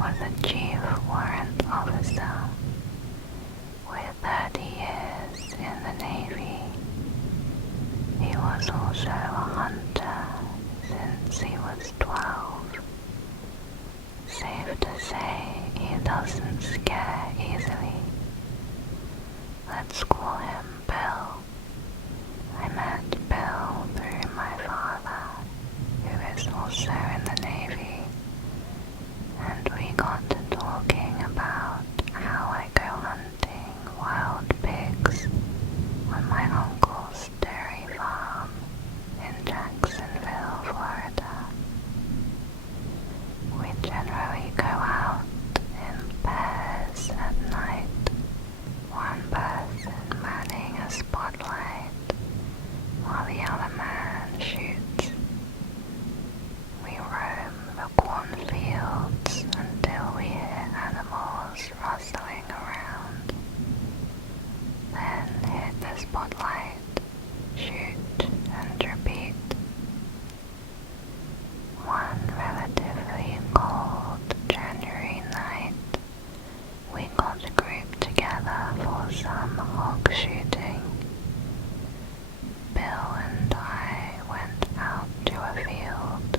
was a chief warrant officer with 30 years in the Navy. He was also a hunter since he was 12. Safe to say he doesn't scare easily. Let's call him Bill. I met Bill through my father, who is also in the Navy, and we got to talking about how I go hunting wild pigs on my uncle's dairy farm in Jacksonville, Florida. We generally go out in pairs at night, one person manning a spotlight while the other man shoots. We roam the cornfields until we hear animals rustling around. Then hit the spotlight, shoot, and repeat. One relatively cold January night, we got a group together for some hog shooting. Bill and I went out to a field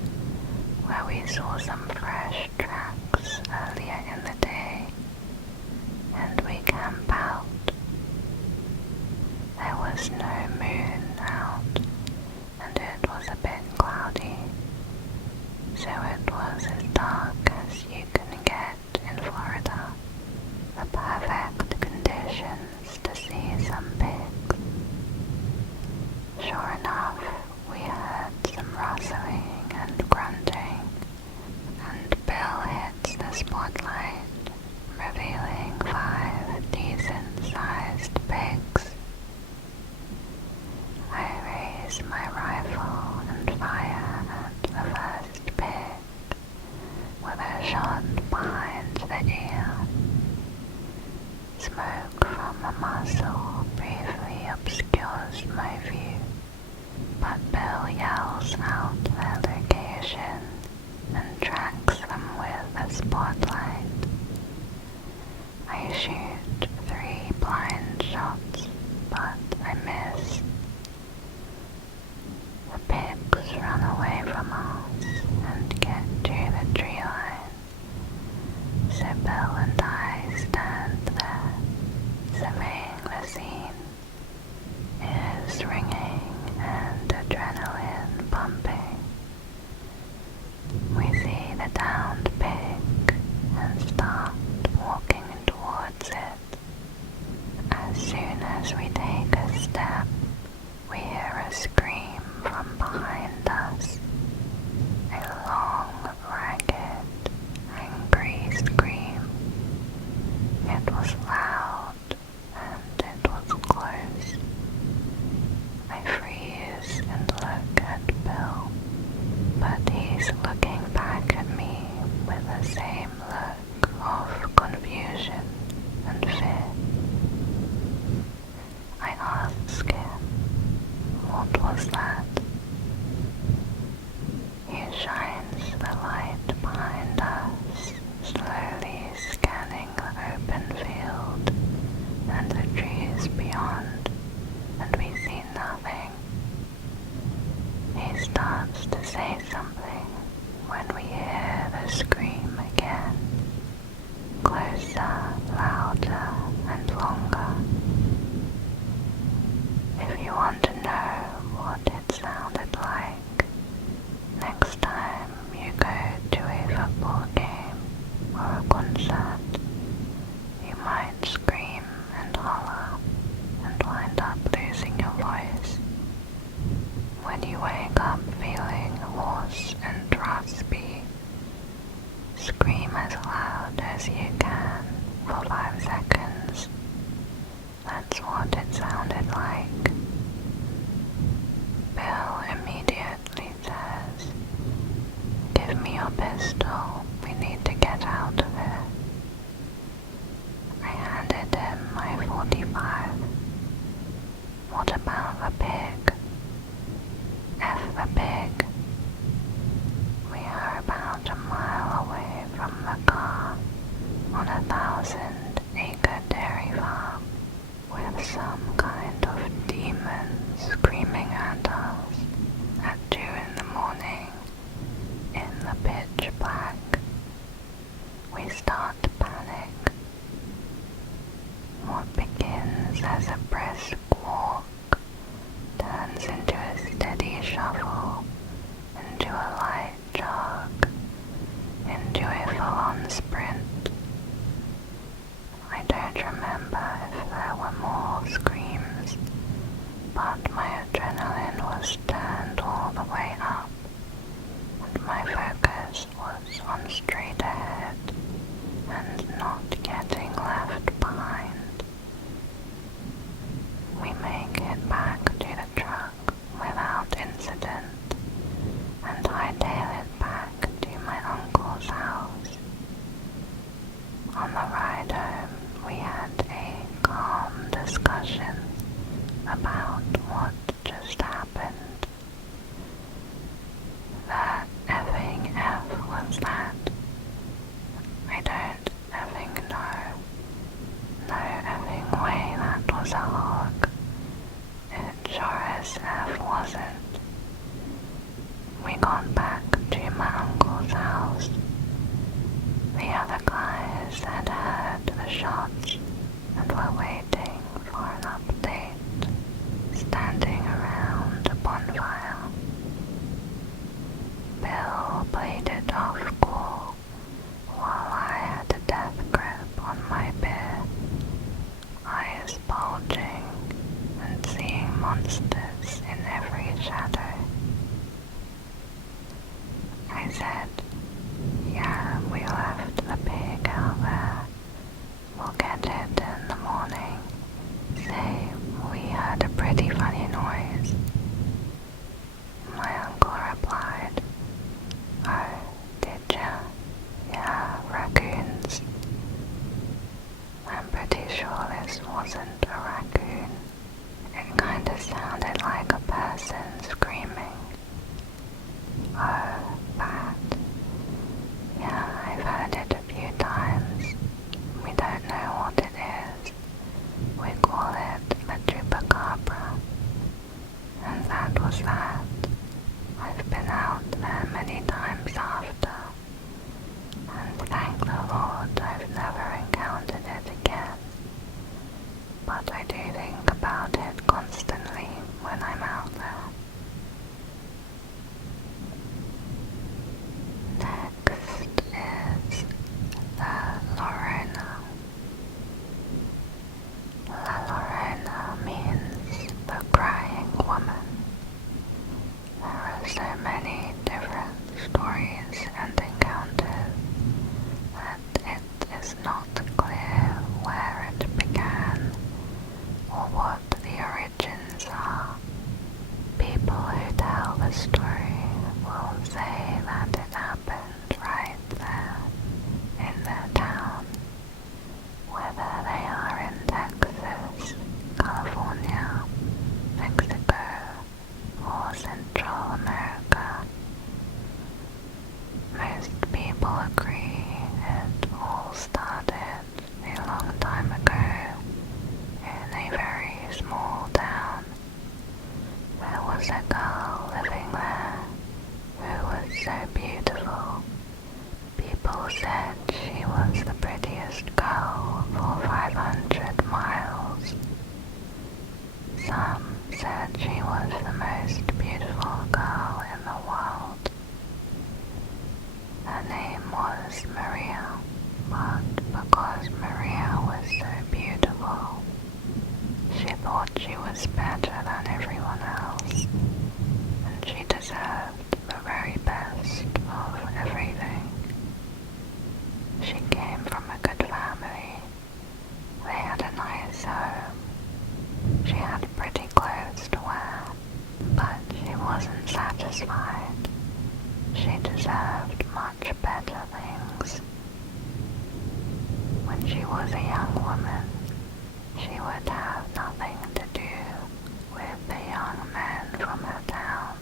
where we saw some fresh tracks earlier in the day, and we camp out. There was no moon out, and it was a bit cloudy, so it was as dark as you can get in Florida. The perfect conditions to see some pigs. Sure enough, we heard some rustling and grunting, and Bill hits the spotlight, revealing 5 decent-sized pigs. I raise my rifle and fire at the first pig, with a shot behind the ear. Smoke from the muzzle briefly obscures my view, but Bill yells out their location and tracks them with a spotlight. I shoot 3 blind shots, but I miss. The pigs run away from us and get to the tree line, so Bill and I stand there, surveying the scene, ears ringing and adrenaline pumping. We see the downed pig and start walking towards it. As soon as we take a step, we hear a scream from behind us. A long, ragged, angry scream. It was loud, and it was close. I freeze and look at Bill, but he's looking back at me with the same look of confusion and fear. I ask him, what was that? He shines the light behind us, slowly scanning the open field and the trees beyond, and we see nothing. He starts to say something when we hear the scream again, closer, louder, and longer. If you want to know what it sounded like, next time you go to a football game or a concert, you might scream and holler and wind up losing your voice. When you wake up feeling hoarse and raspy, scream as loud as you can for 5 seconds. That's what it sounded like. Bill immediately says, "Give me your pistol, we need to get out of here." I handed him my .45. What about the pig? F the pig. We are about a mile away from the car, start to panic. What begins as a brisk walk turns into a steady shuffle, into a light jog, into a full-on sprint. I don't remember if there were more screams, but my adrenaline was turned all the way up, and my focus was on straight ahead and not getting left behind. We make it back to the truck without incident, and I tail it back to my uncle's house. On the ride home, we had a calm discussion about what just happened. The effing F was that? I don't effing know. No effing way that was a hog. It sure as F wasn't. We got back to my uncle's house. The other guys had heard the shots and were waiting for an update, standing around a bonfire. Bill played it off cool while I had a death grip on my beer, eyes bulging and seeing monsters in every shadow. I said, "Yeah, we left the pig out there. We'll get it in the morning. Say, we heard a pretty funny noise." My uncle replied, "Oh, did ya? Yeah, raccoons." I'm pretty sure this wasn't a raccoon. It kinda sounded like a person screaming. Oh, that. Yeah, I've heard it a few times. We don't know what it is. We call it a chupacabra. And that was that. I've been out there many times after, and thank the Lord I've never encountered it again. But I do think about it constantly when I'm out there. Next is the llorona. La llorona means the crying woman. There are so many different stories and encounters that it is not clear where it began or what the origins are. People who tell the story will say that it happened right there in their town, whether they are in Texas, California, Mexico, or Central America. Most people agree it all started a long time ago in a very small town. There was a girl living there who was so beautiful. People said she was the prettiest girl for 500 miles. Some said she was the most beautiful girl in the world. Her name was Maria, but because Maria was so beautiful, she thought she was better than everyone else, and she deserved the very best of everything. She came from a good family. They had a nice home. She had pretty clothes to wear, but she wasn't satisfied. She deserved much better things. When she was a young woman, she would have nothing to do with the young men from her town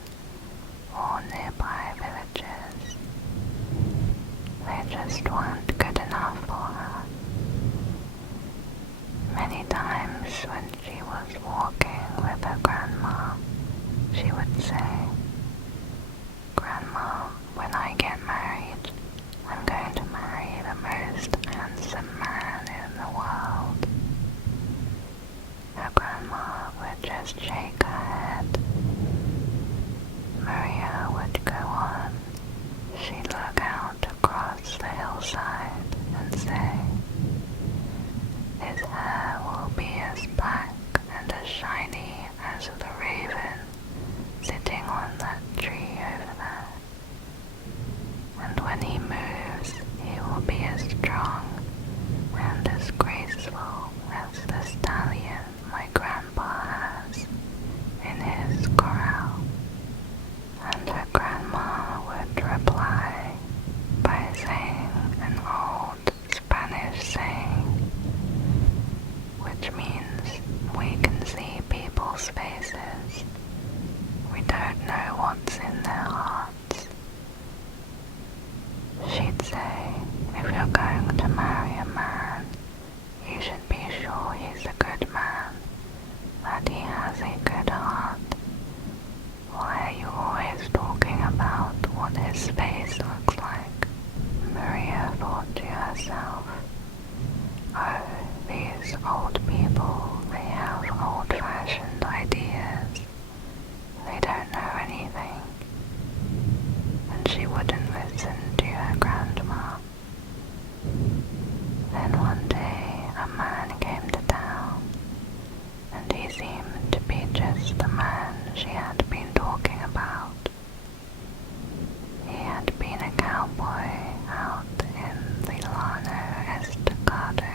or nearby villages. They just weren't good enough for her. Many times when she was walking with her grandma, she would say, "Grandma, when I get married, I'm going to marry the most old people, they have old-fashioned ideas. They don't know anything. And she wouldn't listen to her grandma. Then one day a man came to town, and he seemed to be just the man she had been talking about. He had been a cowboy out in the Llano Estacado.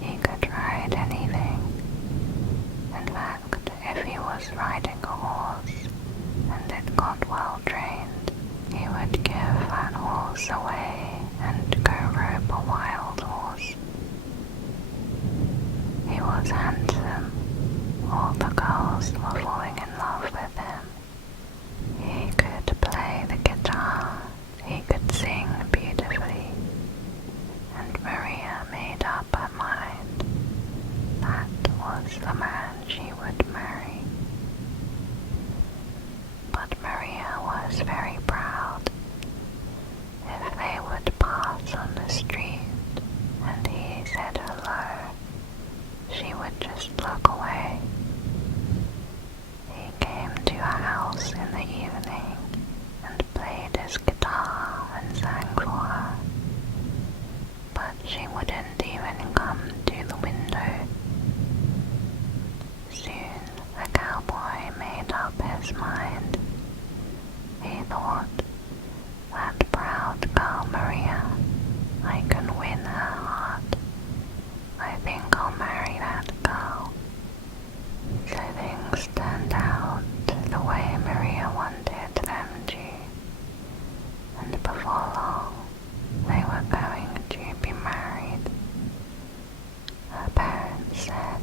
He could ride anything. In fact, if he was riding a horse and it got well trained, he would give that horse away and go rope a wild horse. He was handsome. All the girls were falling in love with him. He could play the guitar. He could sing beautifully. And Maria made up her mind. That was the man she would marry. But Maria was very proud. If they would pass on the street and he said hello, she would just look away. He came to her house in the evening and played his guitar and sang for her. But she wouldn't even come to the window. Soon the cowboy made up his mind. He thought, that proud girl Maria, I can win her heart. I think I'll marry that girl. So things turned out the way Maria wanted them to. And before long, they were going to be married. Her parents said,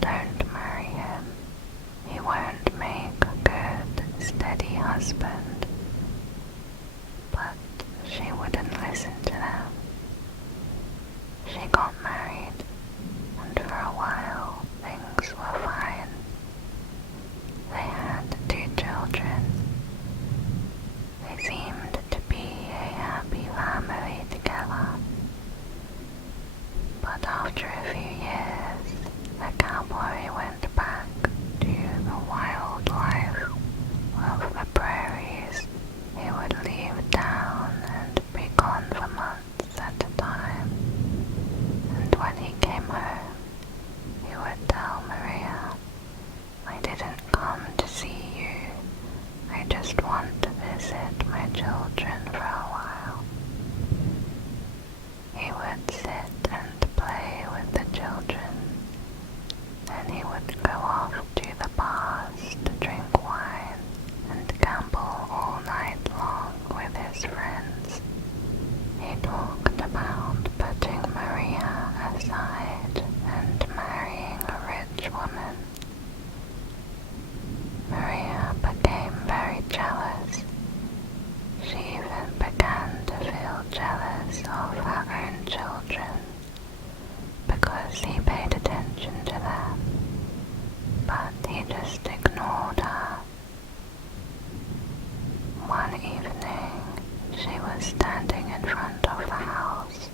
don't marry him. He won't make a good, steady husband. But she wouldn't listen to them. She got married, and for a while things were fine. They had 2 children. They seemed to be a happy family together. But after a few years, the cowboy went back to the wild life of the prairies. He would leave town and be gone for months at a time. And when he came home, he would tell Maria, I didn't come to see you. I just want to visit my children for a while. He would sit and play with the children. Then he would go off to the bars to drink wine and gamble all night long with his friends. He talked about putting Maria aside and marrying a rich woman. Maria became very jealous. She even began to feel jealous of her own children because he paid attention to them, but he just ignored her. One evening, she was standing in front of the house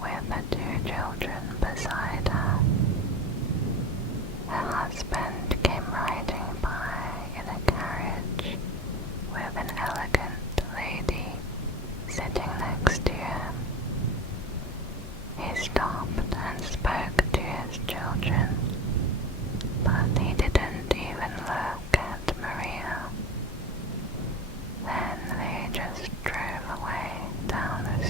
with the 2 children beside her. Her husband came riding by in a carriage with an elegant lady sitting next to him. He stopped and spoke to his children, but he didn't even look at Maria. Then they just drove away down the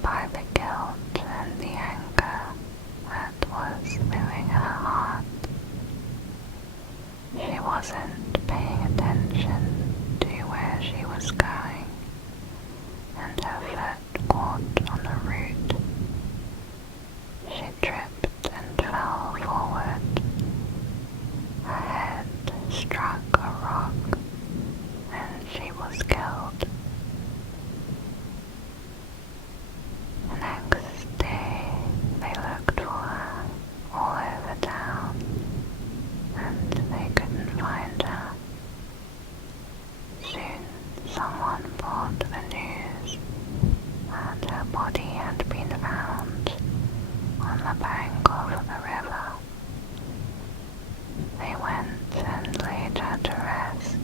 by the guilt and the anger that was filling her heart. She wasn't paying attention to where she was going, and her foot caught on a root. She tripped and fell forward. Her head struck a rock, and she was killed. The next day, they looked for her all over town, and they couldn't find her. Soon, someone brought the news that her body had been found on the bank of the river. They went and laid her to rest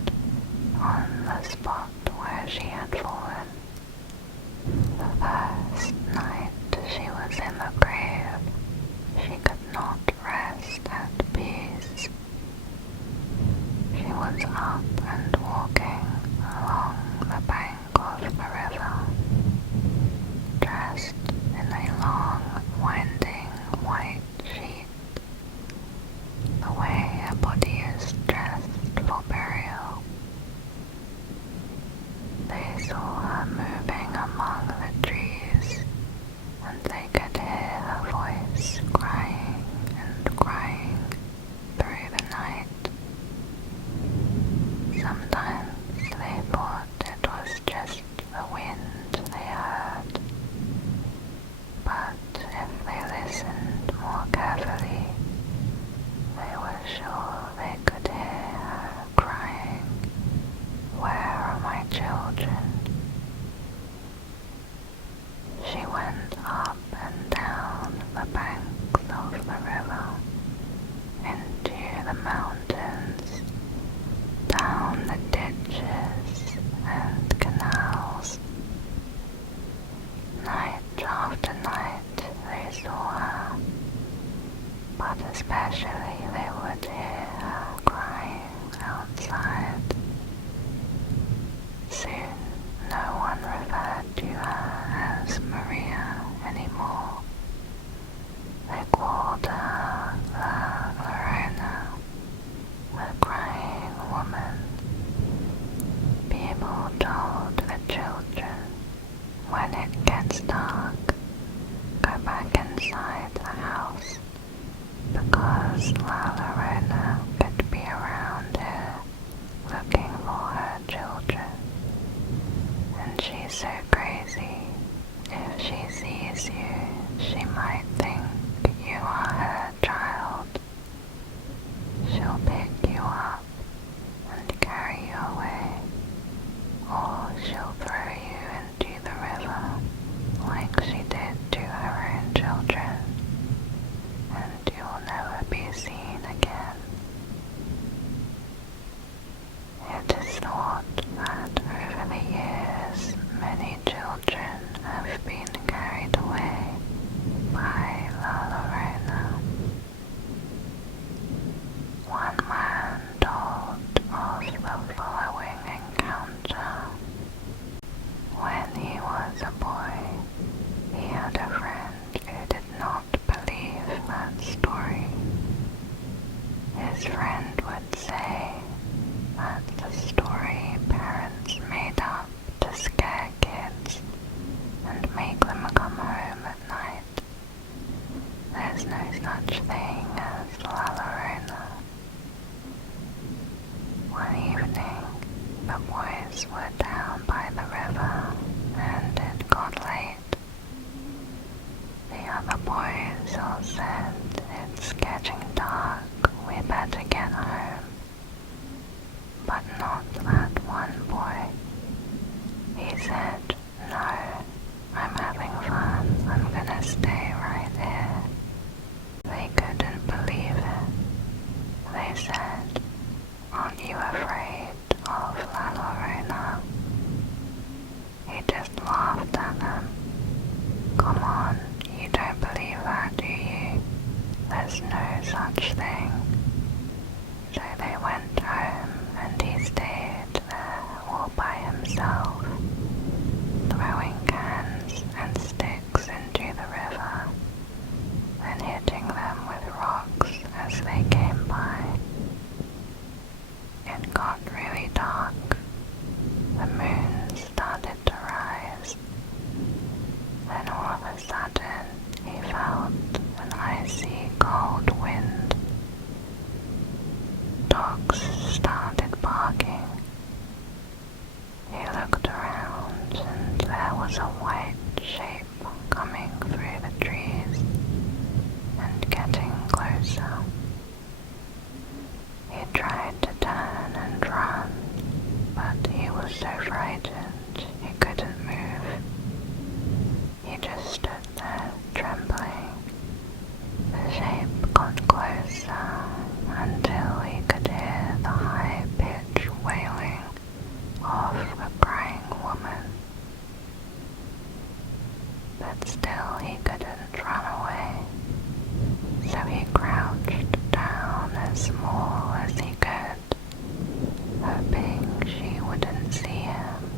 on the spot where she had fallen. The first night she was in the grave, she could not rest at peace. She was up and walking along the bank of the river, dressed in a long, winding white sheet, the way a body is dressed for burial. They saw her moving among the trees, and they could hear her voice crying and crying through the night. Sometimes they thought it was just the wind they heard, but if they listened more carefully, they were sure they could hear her crying, "Where are my children?" She went up and down the banks of the river, into the mountains, down the ditches and canals. Night after night they saw her, but especially they would hear her crying outside. Soon no one referred to her as Maria anymore. They called her La Llorona, the crying woman. People told the children, when it gets dark, go back inside the house, because La Llorona could be around here looking for her children. And she's so crazy, if she sees you, she might think you are her child. She'll pick you up and carry you away, or she'll throw you into the river like she did to her own children, and you'll never be seen again. It is thought that over the years many children have been carried away by La Llorona. One man told of the following encounter. When he was a boy, he had a friend who did not believe that story. His friend would say that the story parents made up to scare kids and make them but still he couldn't run away. So he crouched down as small as he could, hoping she wouldn't see him.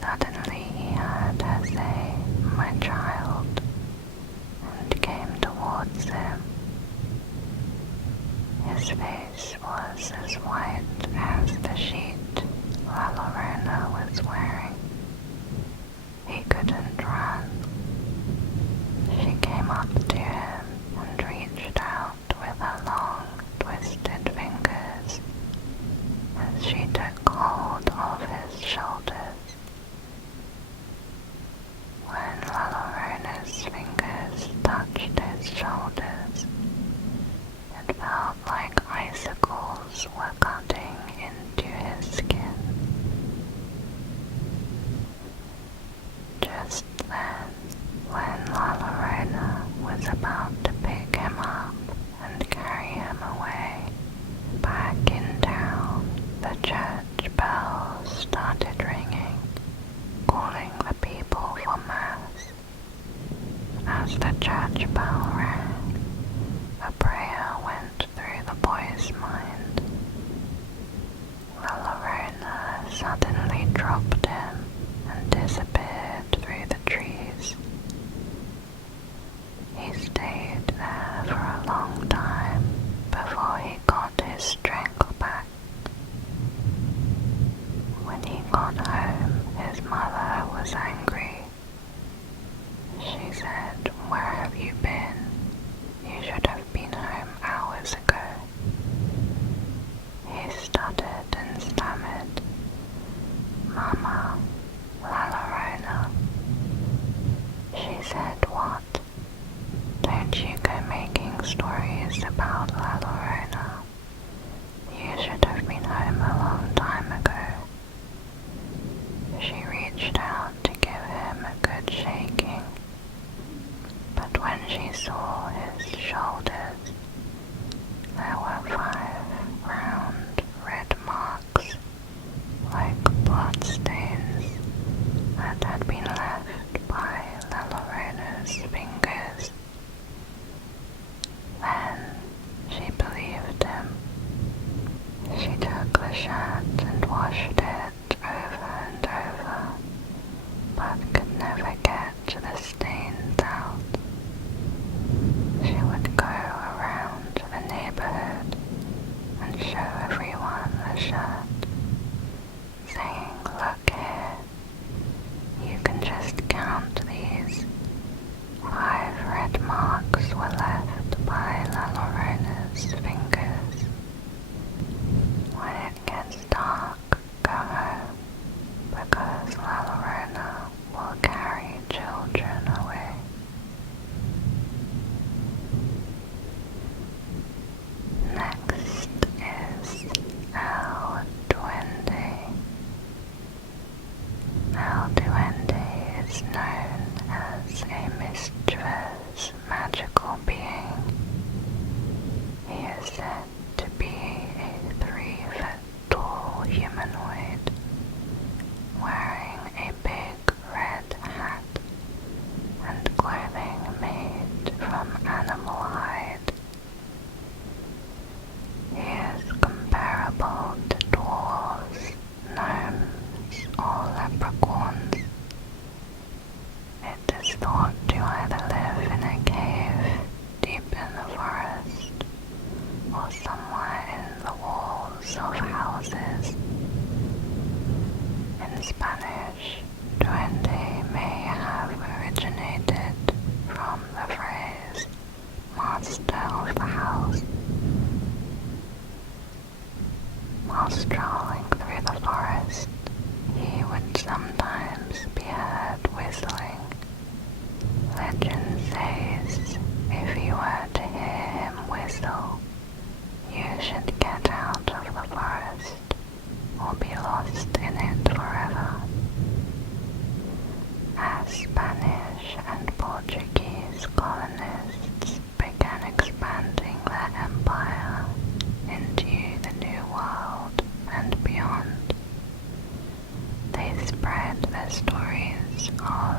Suddenly he heard her say, "My child," and came towards him. His face was as white as the sheet La Llorona was wearing. He couldn't run. She came up to him and reached out with her long, twisted fingers as she took hold of his shoulders. When La Llorona's fingers touched his shoulders, it felt like icicles were cutting into his skin. Just then, when La Llorona was about to pick him up and carry him away, back in town, the church bells started ringing, calling the people for Mass. As the church bell rang, a prayer went through the boy's mind. La Llorona suddenly dropped him and disappeared through the trees. He stayed there for a long time before he got his strength back. When he got home, his mother was angry. She said, "Where have you been? You should have been home hours ago." He stuttered and stammered, "Mama, La Llorona." She said, "What? Don't you go making stories about La Llorona. You should have been home a long time ago." She reached out to give him a good shaking, but when she saw his shoulders, there were 5 round red marks, like bloodstains, that had been left by La Llorona's fingers. Then she believed him. She took the shirt and washed it over and over, but could never get the stains out. She would go around the neighborhood and show everyone the shirt, saying, "Look here, you can just count these. 5 red marks were left by La Llorona's fingers. When it gets dark, go home, because La Llorona will carry children away." Next is El Duende. El Duende is known as a mischievous, magical being. He is said to be a 3-foot-tall humanoid, wearing a big red hat and clothing made from animal hide. He is comparable to dwarves, gnomes, or leprechauns. It is thought to either live in a cave deep in the forest or somewhere in the walls of houses. In Spanish, duende may have originated from the phrase "master of the house." While strolling through the forest, he would sometimes be heard whistling. Legend says if you were to hear him whistle, you should get out of the forest or be lost in it forever. As Spanish and Portuguese colonists began expanding their empire into the New World and beyond, they spread the stories of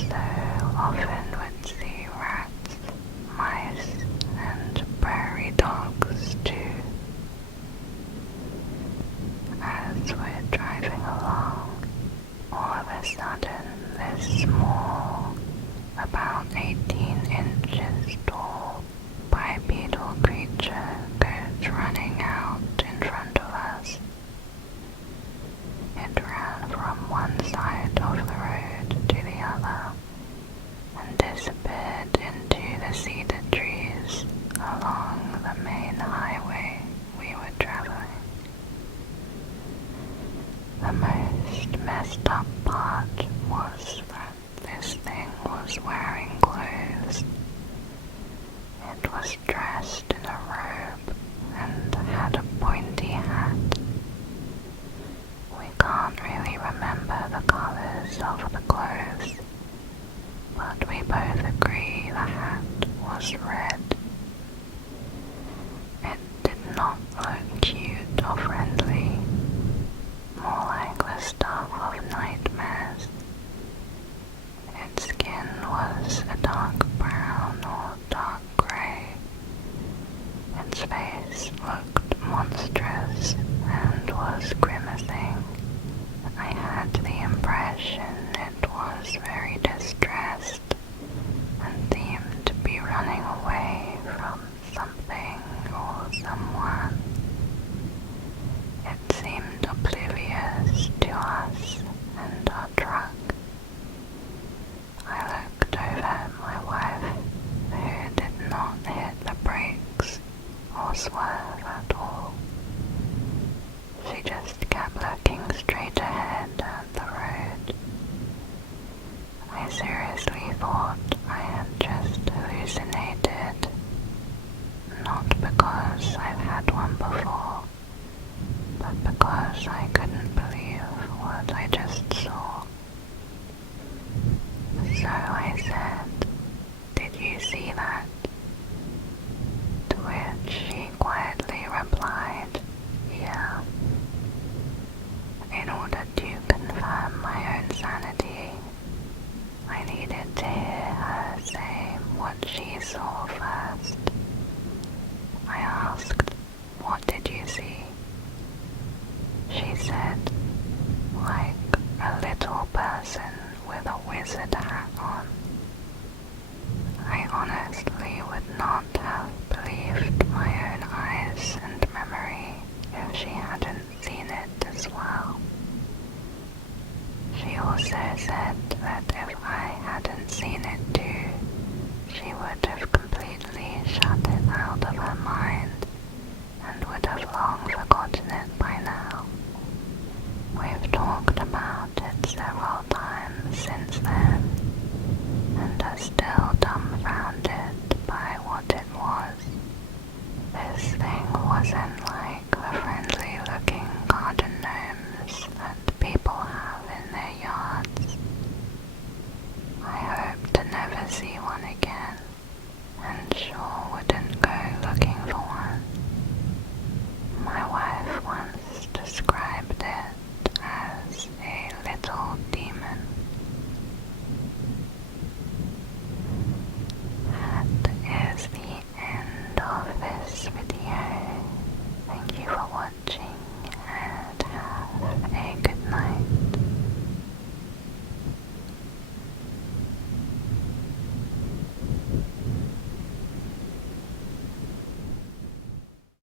also often would see rats, mice, and prairie dogs too. As we're driving along, all of a sudden this small, about 18 inches tall, bipedal creature goes running out in front of us. It ran from one side of the road to the other and disappeared into the cedar trees along the main highway we were traveling. The most messed up part was that this thing was wearing clothes. It was dressed in a robe and had a pointy hat. We can't really remember the colors of the clothes, but we both agree the hat was red. It did not look cute or friendly, more like the stuff of nightmares. Its skin was a dark brown or dark grey. Its face looked monstrous and was grimacing. I had the impression it was very distressed and seemed to be running away from something or someone. It seemed oblivious to us and our truck. I looked over at my wife, who did not hit the brakes or swerve at all. She just kept looking straight ahead at the road. I seriously thought I had just hallucinated, not because I've had one before, but because I couldn't believe what I just saw. So I said, "Did you see that?" To which she quietly replied, "Yeah." In order to confirm my own sanity, I needed to hear her say what she saw first. I asked, "What did you see?" She said, "Like a little person with a wizard hat on." I honestly would not have believed my own eyes and memory if she hadn't seen it as well. She also said that if I hadn't seen it too, she would have completely shut it out of her mind and would have long forgotten it by now. We've talked about it several times since then, and are still dumbfounded by what it was. This thing wasn't like the friendly-looking garden gnomes that people have in their yards. I hope to never see